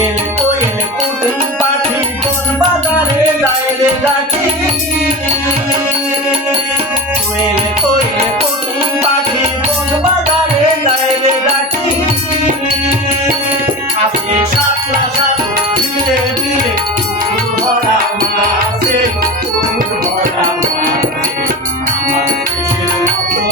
কোয়েল কুটুম পাখি কোন বাজারে যায় রে ডাকি কোয়েল কুটুম পাখি কোন বাজারে যায় রে ডাকি আসে সাতলা সাতু ধীরে ধীরে ভরা মাছে ভরা মাছে আমার দেশের মতো